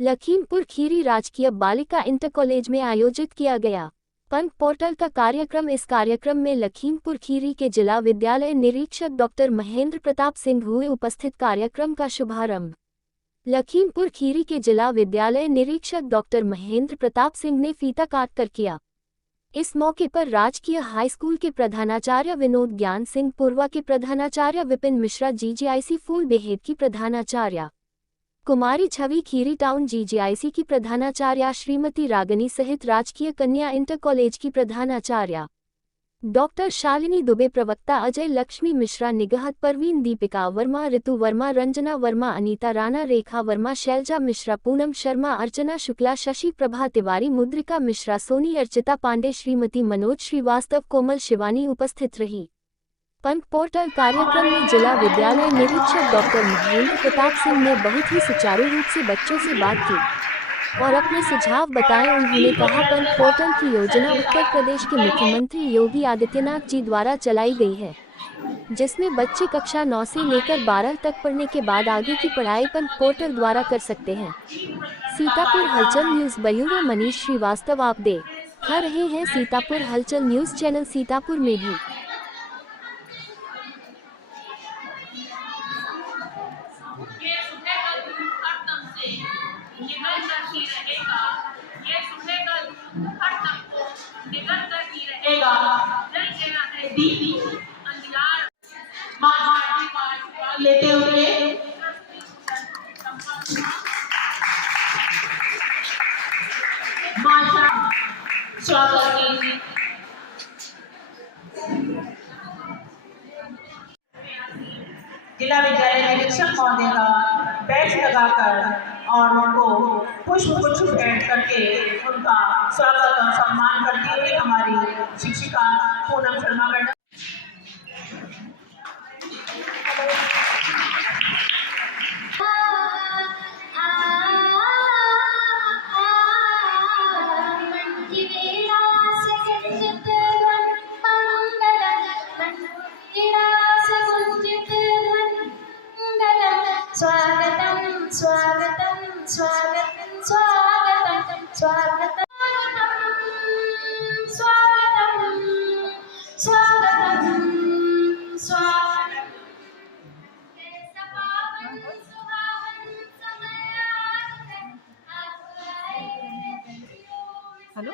लखीमपुर खीरी राजकीय बालिका inter college में आयोजित किया गया पंख पोर्टल का कार्यक्रम। इस कार्यक्रम में लखीमपुर खीरी के जिला विद्यालय निरीक्षक डॉक्टर महेंद्र प्रताप सिंह हुए उपस्थित। कार्यक्रम का शुभारंभ लखीमपुर खीरी के जिला विद्यालय निरीक्षक डॉक्टर महेंद्र प्रताप सिंह ने फीता काट कर किया। इस मौके पर राजकीय हाई स्कूल के प्रधानाचार्य विनोद ज्ञान सिंह, पूर्वा के प्रधानाचार्य विपिन मिश्रा, जीजीआईसी फूल बेहेद की प्रधानाचार्य कुमारी छवि, खीरी टाउन जीजीआईसी की प्रधानाचार्या श्रीमती रागनी सहित राजकीय कन्या इंटर कॉलेज की प्रधानाचार्या डॉक्टर शालिनी दुबे, प्रवक्ता अजय लक्ष्मी मिश्रा, निगहत परवीन, दीपिका वर्मा, ऋतु वर्मा, रंजना वर्मा, अनीता राणा, रेखा वर्मा, शैलजा मिश्रा, पूनम शर्मा, अर्चना शुक्ला, शशि प्रभा तिवारी, मुद्रिका मिश्रा, सोनी, अर्चिता पांडे, श्रीमती मनोज श्रीवास्तव, कोमल शिवानी उपस्थित रही। पंख पोर्टल कार्यक्रम में जिला विद्यालय निरीक्षक डॉक्टर महेंद्र प्रताप सिंह ने बहुत ही सुचारू रूप से बच्चों से बात की और अपने सुझाव बताए। उन्होंने कहा, पंख पोर्टल की योजना उत्तर प्रदेश के मुख्यमंत्री योगी आदित्यनाथ जी द्वारा चलाई गई है, जिसमें बच्चे कक्षा 9 से लेकर 12 तक पढ़ने के बाद आगे की पढ़ाई पंख पोर्टल द्वारा कर सकते हैं। सीतापुर हलचल न्यूज़ ब्यूरो मनीष श्रीवास्तव आप देख रहे हैं सीतापुर हलचल न्यूज़ चैनल। सीतापुर में भी निगल करती रहेगा, ये सुबह का हर तक को निगल करती रहेगा। जल देना है दीदी अंधियार माँ की लेते हुए माशा स्वागत कीजिए। जिला विद्यालय निरीक्षक महोदय का बैच लगाकर और उनको पुष्प भेंट करके उनका स्वागत और सम्मान करती हुई हमारी शिक्षिका पूनम शर्मा मैडम। स्वागतम स्वागतम स्वागतम स्वागतम स्वागतम स्वागतम स्वागतम स्वागतम। हेलो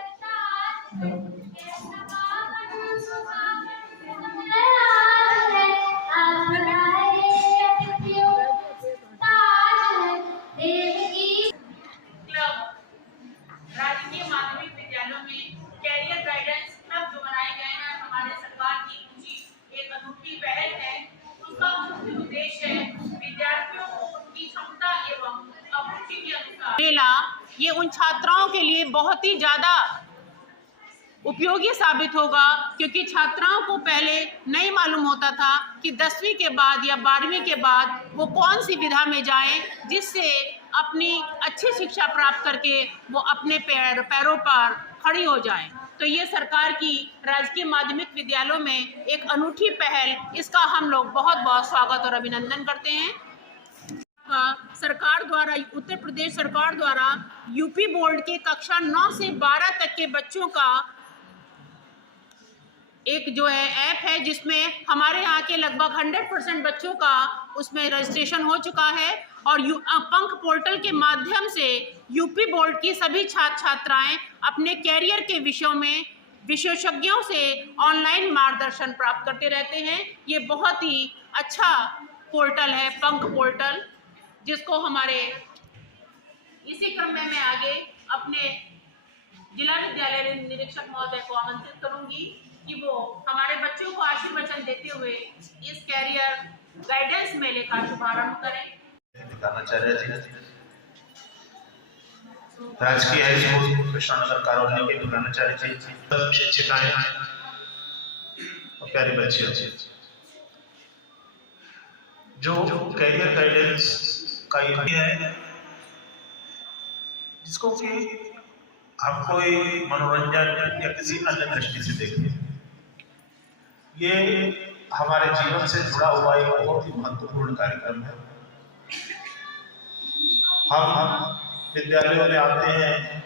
राजकीय माध्यमिक विद्यालयों में कैरियर गाइडेंस क्लब जो बनाए गए हैं, हमारे सरकार की ऊंची एक अनूठी पहल है। उसका मुख्य उद्देश्य है विद्यार्थियों को उनकी क्षमता एवं अभिरुचि के अनुसार मेला ये उन छात्राओं के लिए बहुत ही ज्यादा उपयोगी साबित होगा, क्योंकि छात्राओं को पहले नहीं मालूम होता था कि 10वीं के बाद या 12वीं के बाद वो कौन सी विधा में जाएं, जिससे अपनी अच्छी शिक्षा प्राप्त करके वो अपने पैरों पर खड़ी हो जाएं। तो ये सरकार की राजकीय माध्यमिक विद्यालयों में एक अनूठी पहल, इसका हम लोग बहुत बहुत स्वागत और अभिनंदन करते हैं। सरकार द्वारा, उत्तर प्रदेश सरकार द्वारा यूपी बोर्ड के कक्षा 9 से 12 तक के बच्चों का एक जो है ऐप है, जिसमें हमारे यहाँ के लगभग 100% बच्चों का उसमें रजिस्ट्रेशन हो चुका है और पंख पोर्टल के माध्यम से यूपी बोर्ड की सभी छात्र छात्राएं अपने कैरियर के विषयों में विशेषज्ञों से ऑनलाइन मार्गदर्शन प्राप्त करते रहते हैं। ये बहुत ही अच्छा पोर्टल है पंख पोर्टल, जिसको हमारे इसी क्रम में मैं आगे अपने जिला विद्यालय निरीक्षक महोदय को आमंत्रित करूंगी कि वो हमारे बच्चों को आशीर्वचन देते हुए इस कैरियर गाइडेंस मेले का शुभारंभ करें। राजकीय हाई स्कूल कृष्णानगर कॉलोनी के प्रधानाचार्य जी, शिक्षिकाएं और प्यारे बच्चे, जो कैरियर गाइडेंस का है, जिसको कि हम कोई मनोरंजन या किसी अन्य दृष्टि से देखें, ये हमारे जीवन से जुड़ा हुआ एक बहुत ही महत्वपूर्ण कार्यक्रम है। हम विद्यालयों में आते हैं,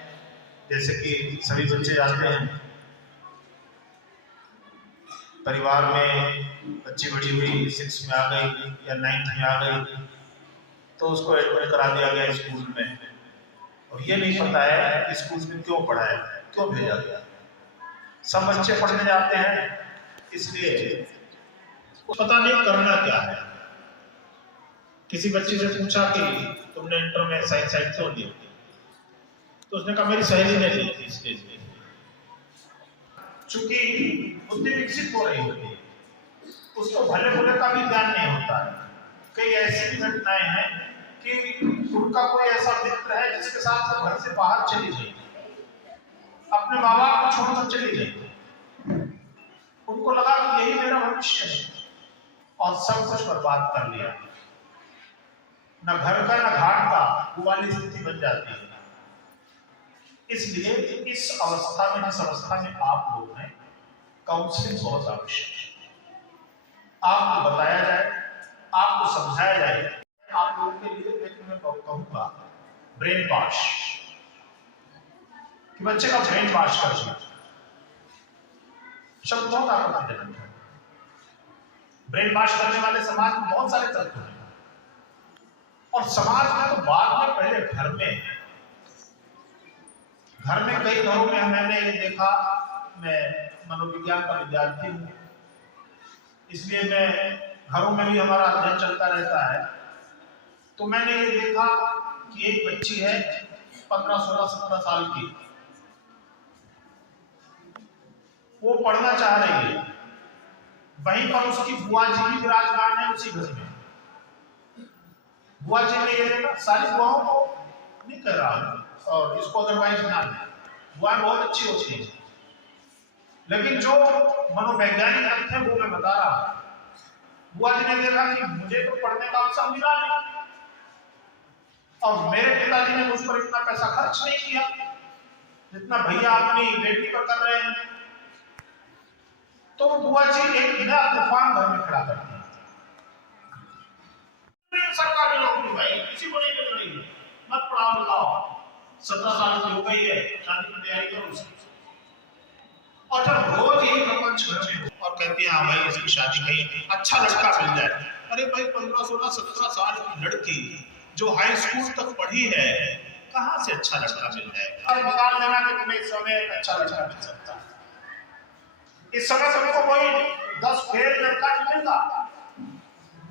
जैसे कि सभी बच्चे जाते हैं, परिवार में बच्ची बड़ी हुई 6 में आ गई या 9th में आ गई तो उसको एडमिट करा दिया गया स्कूल में, और ये नहीं पता है कि स्कूल में क्यों पढ़ाया, क्यों भेजा गया। सब बच्चे पढ़ने जाते हैं, इसलिए पता नहीं करना क्या है। किसी बच्चे से पूछा कि तुमने इंटर में साइंस क्यों ली, तो उसने कहा मेरी सहेली ने ली थी इसके लिए। चूंकि बुद्धि विकसित हो रही होती है, उसको भले भले का भी ज्ञान नहीं होता है। कई ऐसी भी घटनाएं हैं कि उनका कोई ऐसा मित्र है जिसके साथ वो घर से बाहर चली गई, अपने माँ बाप को छोड़कर चली गई, उनको लगा कि यही मेरा भविष्य है, और सब कुछ बर्बाद कर लिया। न घर का न घाट का, वो वाली स्थिति बन जाती है। इसलिए इस अवस्था में, जिस अवस्था में आप लोग हैं, काउंसलिंग बहुत आवश्यक है। आपको बताया जाए, आपको समझाया जाए। आप लोगों के लिए लेकिन मैं कहूंगा ब्रेन वॉश, कि बच्चे का ब्रेन वॉश कर दिया। शब्द बहुत आपत्तिजनक है। ब्रेन वॉश करने वाले समाज में बहुत सारे तत्व हैं, और समाज में तो बाद में, पहले घर में कई घरों में मैंने ये देखा, मैं मनोविज्ञान का विद्यार्थी हूँ, इसलिए मैं घरों में भी हमारा अध्ययन चलता रहता है। तो मैंने ये देखा कि एक बच्ची है 15, 16, 17 साल की, वो पढ़ना चाह रही है, वहीं पर उसकी बुआ जी भी विराजमान है उसी घर में। बुआ जी ने ये देखा, सारी बुआओं को नहीं कह रहा हूं, और इसको अदरवाइज ना लें, बुआएं बहुत अच्छी होती है, लेकिन जो मनोवैज्ञानिक अर्थ है वो मैं बता रहा हूं। बुआ जी ने देखा कि मुझे तो पढ़ने का अवसर मिला नहीं, और मेरे पिताजी ने मुझ पर इतना पैसा खर्च नहीं किया जितना भैया अपनी बेटी पर कर रहे हैं। तो बुआ जी एक नया तूफान घर में खड़ा करती है, सरकारी नौकरी भाई किसी को नहीं मिल रही है, मत पढ़ाओ लिखाओ, 17 साल की हो गई है, शादी की तैयारी करो उसकी। और जब रोज यही प्रपंच घर में, और कहती है हाँ भाई इसकी शादी कहीं अच्छा लड़का मिल जाए। अरे भाई 15, 16, 17 साल की लड़की जो हाई स्कूल तक पढ़ी है, कहां से अच्छा लड़का मिल जाएगा? और बता देना कि तुम्हें इस समय अच्छा लड़का मिल सकता है। इस समय तुमको कोई 10 फेल लड़का मिलेगा,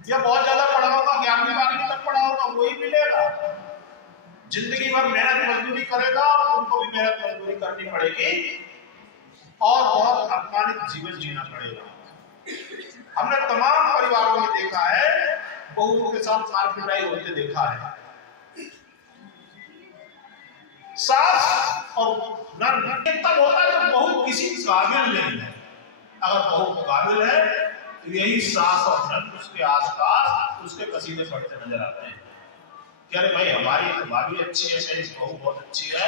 या बहुत ज्यादा पढ़ा होगा, 11वीं 12वीं तक पढ़ा होगा, वही मिलेगा। जिंदगी भर मेहनत मजदूरी करेगा, और तुमको भी मेहनत मजदूरी करनी पड़ेगी, और बहुत अपमानित जीवन जीना पड़ेगा। हमने तमाम परिवारों में देखा है, बहुओं के साथ मार पिटाई होते देखा है। सास और नन तब होता है जब बहू किसी काबिल नहीं है। अगर बहू काबिल है तो यही सास और नन उसके आसपास उसके कसीदे पढ़ते नजर आते हैं कि अरे भाई हमारी तो भाभी अच्छी है, मेरी बहू बहुत अच्छी है।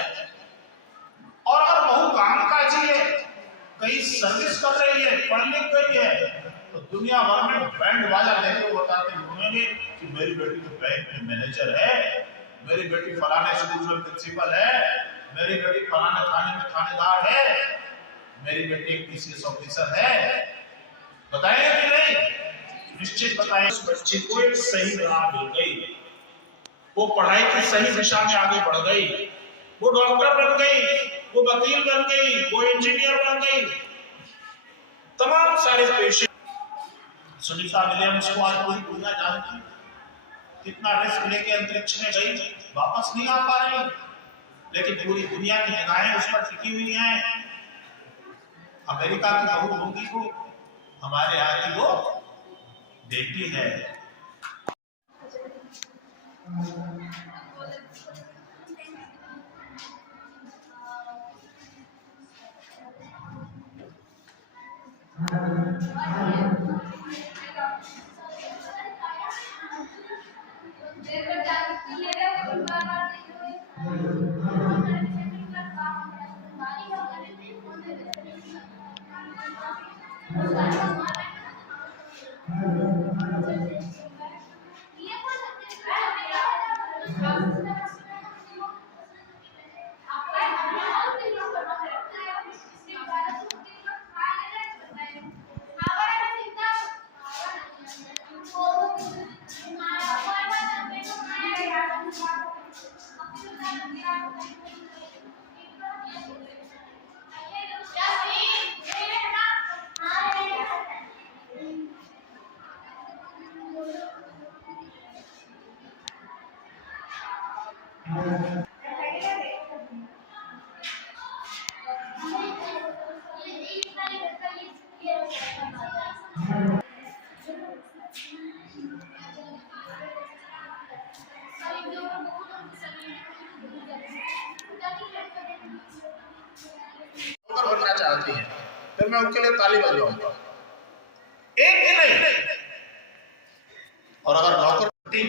और अगर बहू कामकाजी है, कहीं सर्विस कर रही है, पढ़ लिख गई है, तो दुनिया भर में बैंड वाला लेके बताते घूमेंगे कि मेरी बेटी तो बैंक में मैनेजर है, मेरी बेटी फलाने स्कूल में प्रिंसिपल है, मेरी बेटी फलाने थाने में थानेदार है, मेरी बेटी एक पीसीएस ऑफिसर है। बताएंगे कि नहीं? निश्चित बताएं। उस बच्चे को एक सही राह मिल गई, वो पढ़ाई की सही दिशा में आगे बढ़ गई, वो डॉक्टर बन गई, वो वकील बन गई, वो इंजीनियर बन गई, तमाम सारे पेशे। सुनीता विलियम्स को आज पूरी दुनिया जानती, कितना रिस्क लेके अंतरिक्ष में गई, वापस नहीं आ पा रही, लेकिन पूरी दुनिया की निगाहें उस पर टिकी हुई हैं। अमेरिका की बहू होगी वो, हमारे यहाँ की वो बेटी है। फिर मैं उनके लिए ताली बजाऊंगा, एक भी नहीं। और अगर नौकर प्रतीक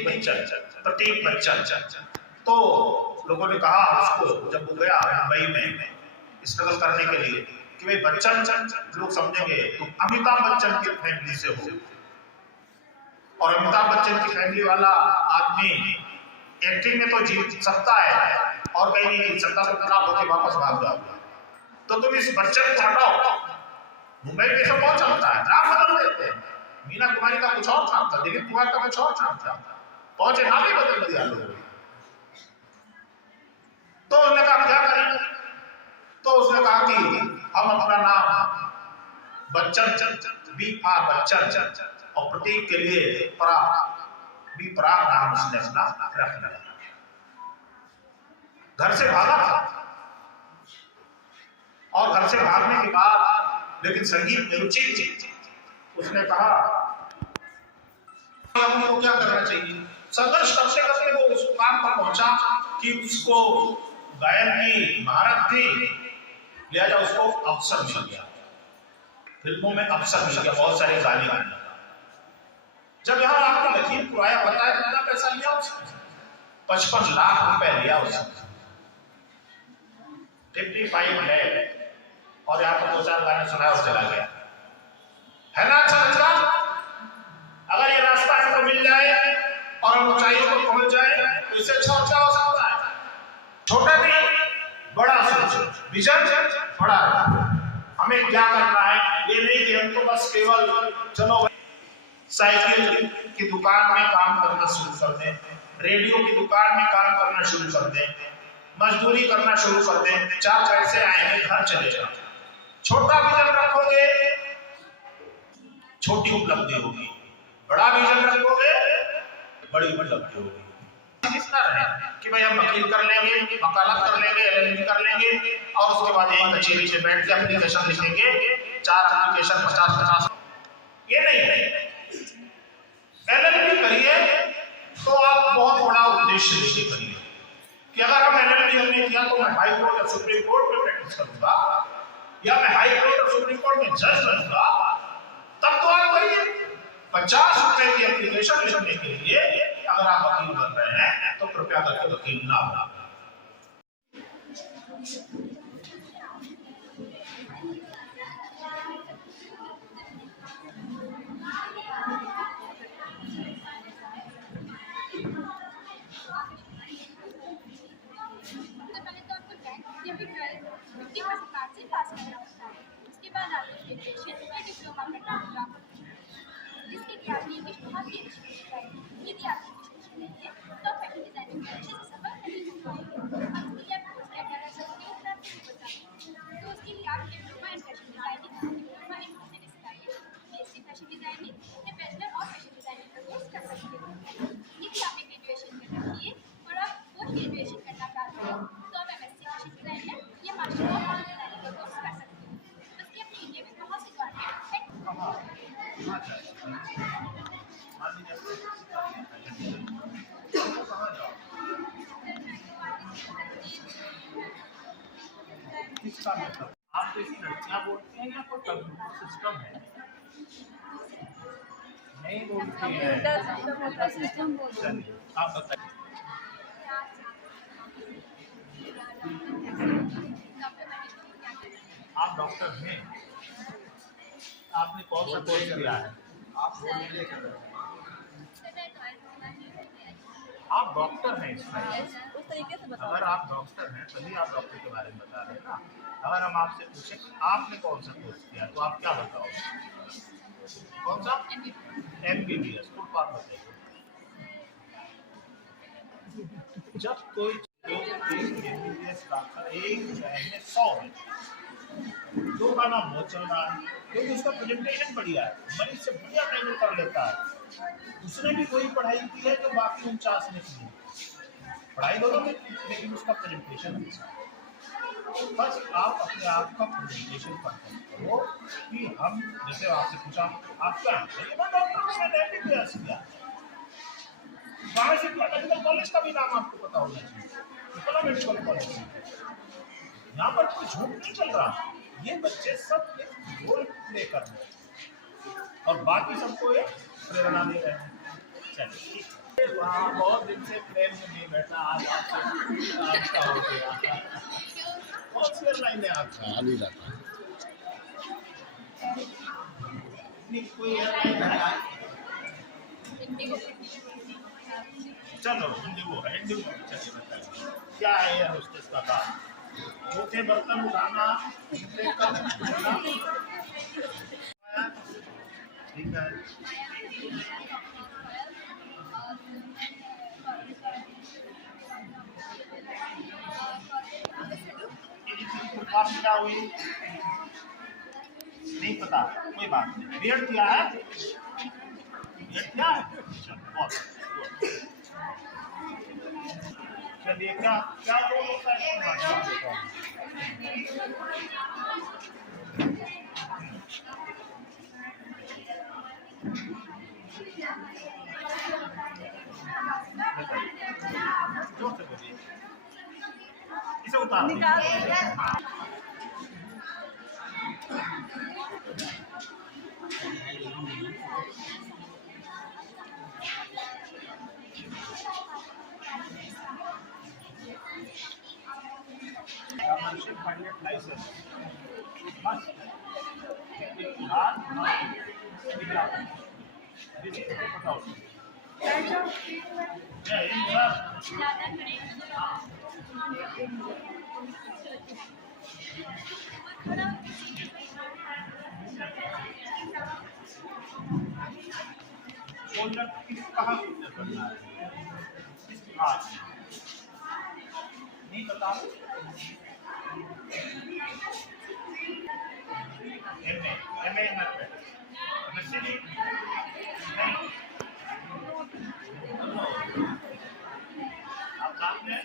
बच्चन तो लोगों ने कहा उसको, जब वो गया मुंबई में स्ट्रगल करने के लिए, कि भाई बच्चन, लोग समझेंगे तुम अमिताभ बच्चन की फैमिली से हो, और अमिताभ बच्चन की फैमिली वाला आदमी एक्टिंग में तो जीत सकता है और कहीं नहीं जीत सकता, तो खराब होकर वापस भाग जाओगे। तो तुम इस बच्चन को हटाओ। मुंबई में सब बहुत चलता है, नाम बदल देते हैं। मीना कुमारी का कुछ और नाम था, दिलीप कुमार का कुछ और नाम था, पहुंचे नाम ही बदल दिया लोगों ने। तो उन्होंने कहा क्या करें, तो उसने कहा कि हम अपना नाम बच्चन बच्चन और प्रतीक के लिए पराग नाम उसने अपना रख लिया। घर से भागा था, और घर से भागने के बाद लेकिन संगीत में रुचि थी। उसने कहा हमको क्या करना चाहिए, संघर्ष करते करते वो उस काम पर पहुंचा कि उसको गायन की महारत थी, लिहाजा उसको अवसर मिल गया, फिल्मों में अवसर मिल गया, बहुत सारे गाने गाने। जब यहाँ आपको लखीमपुर आया, बताया कितना पैसा लिया उसने, 55 लाख रुपए लिया उसने, 55 लाख, और यहाँ पर 2-4 गाने सुनाया और चला गया। है ना अच्छा लगता? अगर ये रास्ता हमको मिल जाए और हम ऊंचाइयों पर पहुंच जाए तो इससे अच्छा क्या हो सकता है? छोटा नहीं, बड़ा सोच, विजन बड़ा है। हमें क्या करना है, ये नहीं कि हम तो बस केवल चलो साइकिल की दुकान में काम करना शुरू कर दें, रेडियो की दुकान में काम करना शुरू कर दें, मजदूरी करना शुरू कर दें, 4 पैसे आएंगे, घर चले जाओ। छोटा विजन रखोगे, छोटी उपलब्धि होगी, बड़ा विजन रखोगे, बड़ी उपलब्धि होगी। इस तरह है कि भाई हम वकील कर लेंगे, वकालत कर लेंगे, LLB कर लेंगे, और उसके बाद एक कचेरी से बैठ के एप्लीकेशन लिखेंगे, 4 एप्लीकेशन 50-50, ये नहीं है। LLB करिए तो आप बहुत बड़ा उद्देश्य लेके करिए कि अगर हम LLB नहीं किया तो मैं हाई कोर्ट या सुप्रीम कोर्ट में प्रैक्टिस करूंगा, या मैं हाई कोर्ट और सुप्रीम कोर्ट में जज बनूंगा, तब तो आप करिए। 50 रुपए की एप्लीकेशन लिखने के लिए अगर आप वकील बन रहे हैं तो कृपया करके वकील ना बना। इसका मतलब आप तो इसी लड़कियां बोलते हैं या कोई कंप्यूटर सिस्टम है? नहीं बोलती है, आप बताइए। आप डॉक्टर हैं, आपने कौन सा कोर्स किया है? आप डॉक्टर हैं इसमें, अगर आप डॉक्टर हैं तभी आप डॉक्टर के बारे में बता रहे हैं ना। अगर हम आपसे पूछें आपने कौन सा कोर्स किया तो आप क्या बताओगे? कौन सा? MBBS। फुल फॉर्म बताइए। जब कोई MBBS डॉक्टर एक शहर में 100 है, 2 का नाम बहुत चल रहा है क्योंकि उसका प्रेजेंटेशन बढ़िया है, मरीज से बढ़िया ट्रीटमेंट कर लेता है। उसने भी वही पढ़ाई की है जो बाकी 49 ने की है, पढ़ाई दोनों में, लेकिन उसका प्रेजेंटेशन अच्छा है। बस आप अपने आप का प्रेजेंटेशन करते हो कि हम, जैसे आपसे पूछा आप क्या है, कहाँ से किया, मेडिकल कॉलेज का भी नाम आपको पता होना चाहिए, मेडिकल कॉलेज। यहाँ पर कोई झूठ नहीं चल रहा, ये बच्चे सब एक रोल प्ले कर रहे हैं और बाकी सबको एक प्रेरणा दे रहे हैं। चलिए ठीक है। वहाँ बहुत दिन से प्रेम में नहीं बैठा, आज आपका हो गया। बहुत सी लाइन है आपका हाल ही रहता है। कोई एयरलाइन है? चलो इंडिगो है, इंडिगो चलिए बताइए क्या है एयर होस्टेस का काम? जूठे बर्तन उठाना, जूठे कप उठाना। ठीक है। क्या हुई नहीं पता, कोई बात नहीं। बीएड किया है? बीएड किया है? बहुत चलिए क्या क्या रोल होता है? जोर से बोलिए, इसे उतार पायलट लाइसेंस कहाँ करना है, किस विभाग नहीं पता? एमए आप जानते हैं?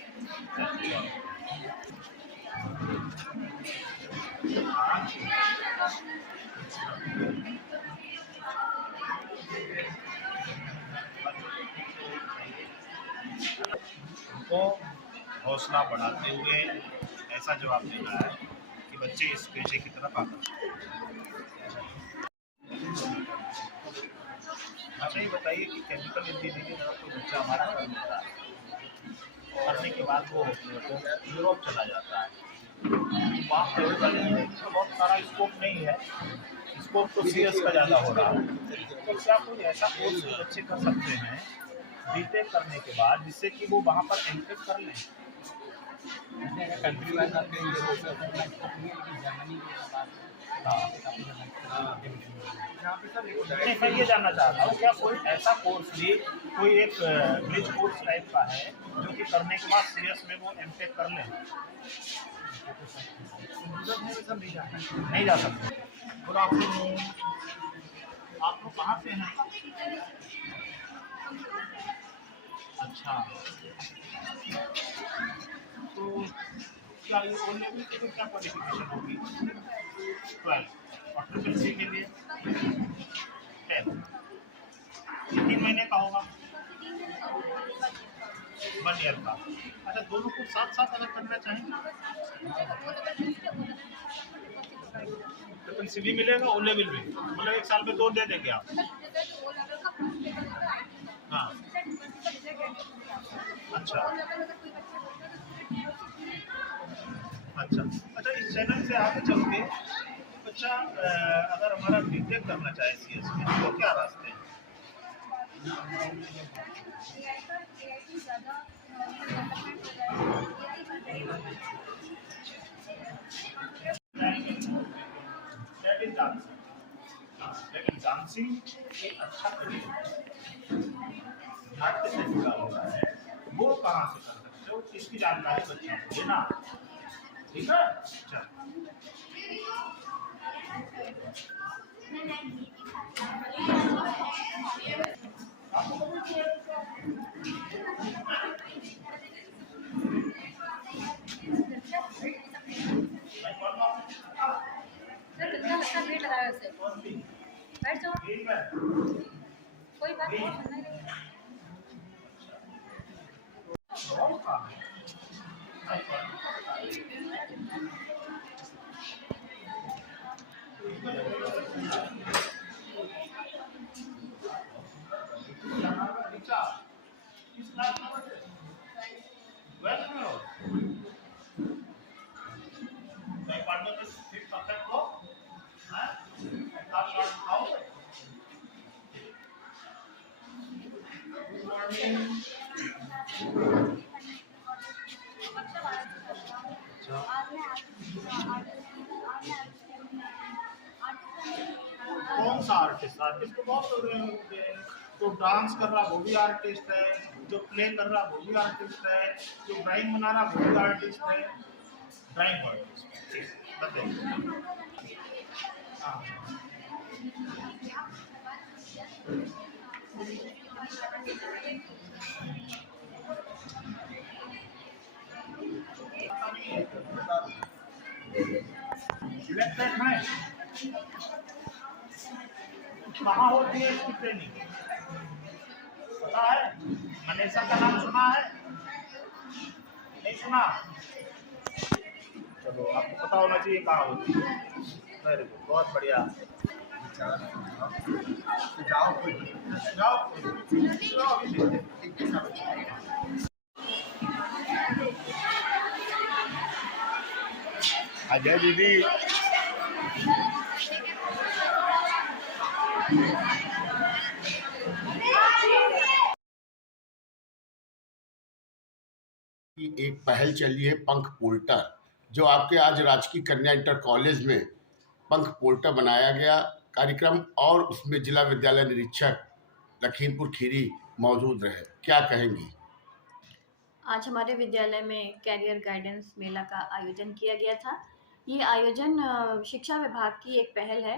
उनको हौसला बढ़ाते हुए ऐसा जवाब देना है कि बच्चे इस पेशे की तरफ आकर्षित। अच्छा ये बताइए कि केमिकल इंजीनियरिंग अगर कोई बच्चा हमारा करने के बाद वो यूरोप चला जाता है, वहाँ केमिकल इंजीनियरिंग का बहुत सारा स्कोप नहीं है, स्कोप तो सीएस का ज़्यादा हो रहा है। तो क्या कोई ऐसा कोर्स बच्चे कर सकते हैं बीटेक करने के बाद जिससे कि वो वहाँ पर एमटेक कर लें? कंट्री वाइज आपके जर्मनी नहीं, मैं ये जानना चाह रहा हूँ क्या कोई ऐसा कोर्स भी कोई एक ब्रिज कोर्स टाइप का है जो कि करने के बाद सीएस में वो एमटेक कर लें? नहीं जा सकते। और आप लोग कहाँ से हैं? अच्छा, तो क्या ये ओ लेवल के लिए क्या क्वालिफिकेशन होगी? 12 और ट्रिपल सी के लिए 10। 3 महीने का होगा, 1 ईयर का। अच्छा, दोनों को साथ साथ अगर करना चाहेंगे ट्रिपल सी भी मिलेगा, ओ लेवल भी, मतलब 1 साल में 2 दे देंगे आप? हाँ, अच्छा अच्छा अच्छा। इस चैनल से आगे चल के बच्चा अगर हमारा बीटेक करना चाहे सीएस में तो क्या रास्ते हैं? लेकिन डांसिंग एक अच्छा करियर नाट्य से जुड़ा हुआ है, वो कहाँ से कर सकते हो इसकी जानकारी बच्चों को देना, ठीक है? चल बैठ जाओ, कोई बात नहीं। किस क्लास में बचे? 12th में हो? नहीं पढ़ने में फिट परफेक्ट हो? हाँ? क्लास शॉर्ट खाओगे? Good morning. कौन सा आर्टिस्ट? आर्टिस्ट तो बहुत हो रहे हैं। जो डांस कर रहा वो भी आर्टिस्ट है, जो प्ले कर रहा वो भी आर्टिस्ट है, जो ड्राइंग बना रहा वो भी आर्टिस्ट है। ड्राइंग आर्टिस्ट, ठीक बताइए। हाँ। इलेक्ट्रेट है कहाँ होती है इसकी ट्रेनिंग पता है? मनेसा का नाम सुना है? नहीं सुना? चलो आपको पता होना चाहिए कहाँ होती है। वेरी गुड, बहुत बढ़िया। अजय दीदी की एक पहल चली है पंख पोर्टर, जो आपके आज राजकीय कन्या इंटर कॉलेज में पंख पोर्टर बनाया गया कार्यक्रम, और उसमें जिला विद्यालय निरीक्षक लखीमपुर खीरी मौजूद रहे। क्या कहेंगी? आज हमारे विद्यालय में कैरियर गाइडेंस मेला का आयोजन किया गया था। ये आयोजन शिक्षा विभाग की एक पहल है,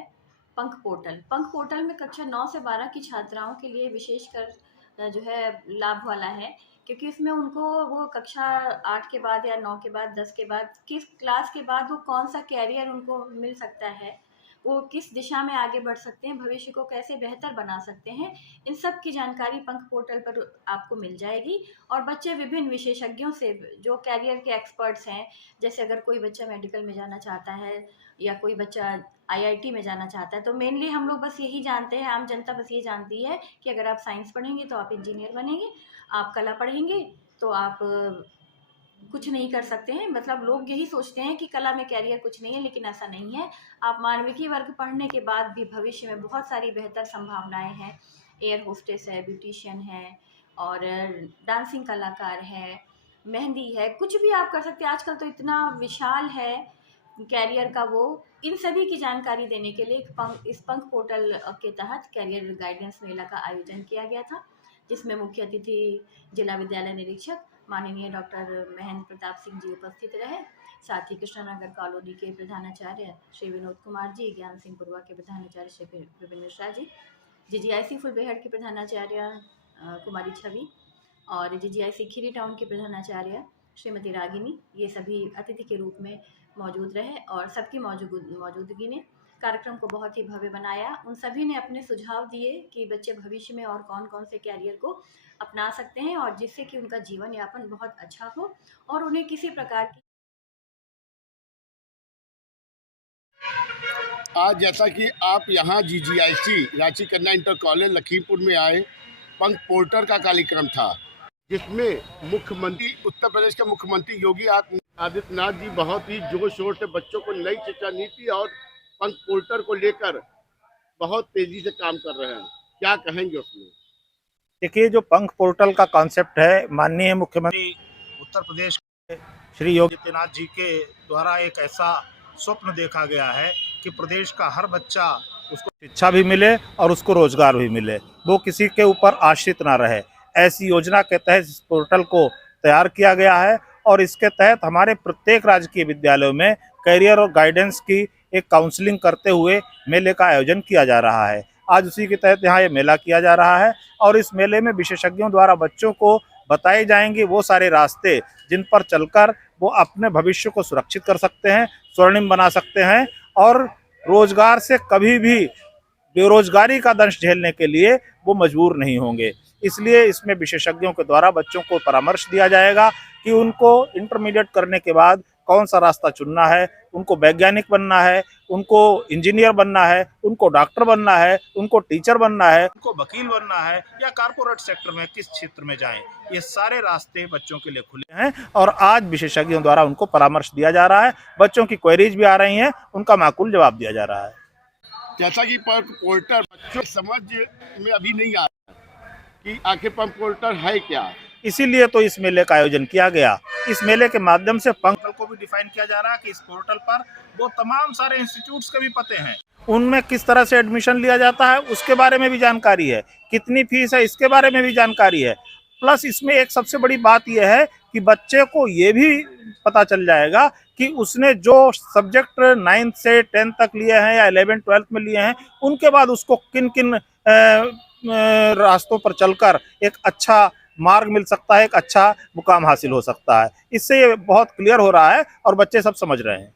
पंख पोर्टल। पंख पोर्टल में कक्षा 9 से 12 की छात्राओं के लिए विशेषकर जो है लाभ वाला है, क्योंकि इसमें उनको वो कक्षा 8 के बाद या 9 के बाद 10 के बाद किस क्लास के बाद वो कौन सा कैरियर उनको मिल सकता है, वो किस दिशा में आगे बढ़ सकते हैं, भविष्य को कैसे बेहतर बना सकते हैं, इन सब की जानकारी पंख पोर्टल पर आपको मिल जाएगी। और बच्चे विभिन्न विशेषज्ञों से, जो कैरियर के एक्सपर्ट्स हैं, जैसे अगर कोई बच्चा मेडिकल में जाना चाहता है या कोई बच्चा IIT में जाना चाहता है, तो मेनली हम लोग बस यही जानते हैं, आम जनता बस ये जानती है कि अगर आप साइंस पढ़ेंगे तो आप इंजीनियर बनेंगे, आप कला पढ़ेंगे तो आप कुछ नहीं कर सकते हैं। मतलब लोग यही सोचते हैं कि कला में कैरियर कुछ नहीं है, लेकिन ऐसा नहीं है। आप मानविकी वर्ग पढ़ने के बाद भी भविष्य में बहुत सारी बेहतर संभावनाएं हैं। एयर होस्टेस है, ब्यूटिशियन है, और डांसिंग कलाकार है, मेहंदी है, कुछ भी आप कर सकते हैं। आजकल तो इतना विशाल है कैरियर का, वो इन सभी की जानकारी देने के लिए इस पंख पोर्टल के तहत कैरियर गाइडेंस मेला का आयोजन किया गया था, जिसमें मुख्य अतिथि जिला विद्यालय निरीक्षक माननीय डॉक्टर महेंद्र प्रताप सिंह जी उपस्थित रहे। साथ ही कृष्णानगर कॉलोनी के प्रधानाचार्य श्री विनोद कुमार जी, ज्ञान सिंह पुरवा के प्रधानाचार्य श्री विपिन मिश्रा जी, GGIC फुलबेहड़ के प्रधानाचार्य कुमारी छवि, और GGIC खीरी टाउन के प्रधानाचार्य श्रीमती रागिनी, ये सभी अतिथि के रूप में मौजूद रहे। और सबकी मौजूदगी ने कार्यक्रम को बहुत ही भव्य बनाया। उन सभी ने अपने सुझाव दिए कि बच्चे भविष्य में और कौन कौन से कैरियर को अपना सकते हैं, और जिससे कि उनका जीवन यापन बहुत अच्छा हो और उन्हें किसी प्रकार की। आज जैसा कि आप यहाँ GGIC राजकीय कन्या इंटर कॉलेज लखीमपुर में आए, पंख पोर्टर का कार्यक्रम था, जिसमें मुख्यमंत्री, उत्तर प्रदेश के मुख्यमंत्री योगी आदित्यनाथ जी बहुत ही जोर शोर से बच्चों को नई शिक्षा नीति और पंख पोर्टर को लेकर बहुत तेजी से काम कर रहे हैं। क्या कहेंगे उसमें? देखिए, जो पंख पोर्टल का कॉन्सेप्ट है, माननीय मुख्यमंत्री उत्तर प्रदेश के श्री योगी आदित्यनाथ जी के द्वारा एक ऐसा स्वप्न देखा गया है कि प्रदेश का हर बच्चा, उसको शिक्षा भी मिले और उसको रोजगार भी मिले, वो किसी के ऊपर आश्रित ना रहे। ऐसी योजना के तहत इस पोर्टल को तैयार किया गया है, और इसके तहत हमारे प्रत्येक राजकीय विद्यालयों में करियर और गाइडेंस की एक काउंसलिंग करते हुए मेले का आयोजन किया जा रहा है। आज उसी के तहत यहाँ ये मेला किया जा रहा है, और इस मेले में विशेषज्ञों द्वारा बच्चों को बताए जाएंगे वो सारे रास्ते जिन पर चलकर वो अपने भविष्य को सुरक्षित कर सकते हैं, स्वर्णिम बना सकते हैं, और रोजगार से कभी भी बेरोजगारी का दंश झेलने के लिए वो मजबूर नहीं होंगे। इसलिए इसमें विशेषज्ञों के द्वारा बच्चों को परामर्श दिया जाएगा कि उनको इंटरमीडिएट करने के बाद कौन सा रास्ता चुनना है। उनको वैज्ञानिक बनना है, उनको इंजीनियर बनना है, उनको डॉक्टर बनना है, उनको टीचर बनना है, उनको वकील बनना है, या कारपोरेट सेक्टर में किस क्षेत्र में जाएं, ये सारे रास्ते बच्चों के लिए खुले हैं। और आज विशेषज्ञों द्वारा उनको परामर्श दिया जा रहा है, बच्चों की क्वेरीज भी आ रही हैं, उनका माकूल जवाब दिया जा रहा है। जैसा कि पंख पोर्टल बच्चों की समझ में अभी नहीं आ रहा कि आखिर पंख पोर्टल है क्या, इसीलिए तो इस मेले का आयोजन किया गया। इस मेले के माध्यम से पंख पोर्टल को भी डिफाइन किया जा रहा है कि इस पोर्टल पर वो तमाम सारे इंस्टीट्यूट्स के भी पते हैं, उनमें किस तरह से एडमिशन लिया जाता है उसके बारे में भी जानकारी है, कितनी फीस है इसके बारे में भी जानकारी है। प्लस इसमें एक सबसे बड़ी बात यह है कि बच्चे को ये भी पता चल जाएगा कि उसने जो सब्जेक्ट 9th से 10th तक लिए हैं या 11th 12th में लिए हैं, उनके बाद उसको किन किन रास्तों पर चलकर एक अच्छा मार्ग मिल सकता है, एक अच्छा मुकाम हासिल हो सकता है। इससे ये बहुत क्लियर हो रहा है और बच्चे सब समझ रहे हैं।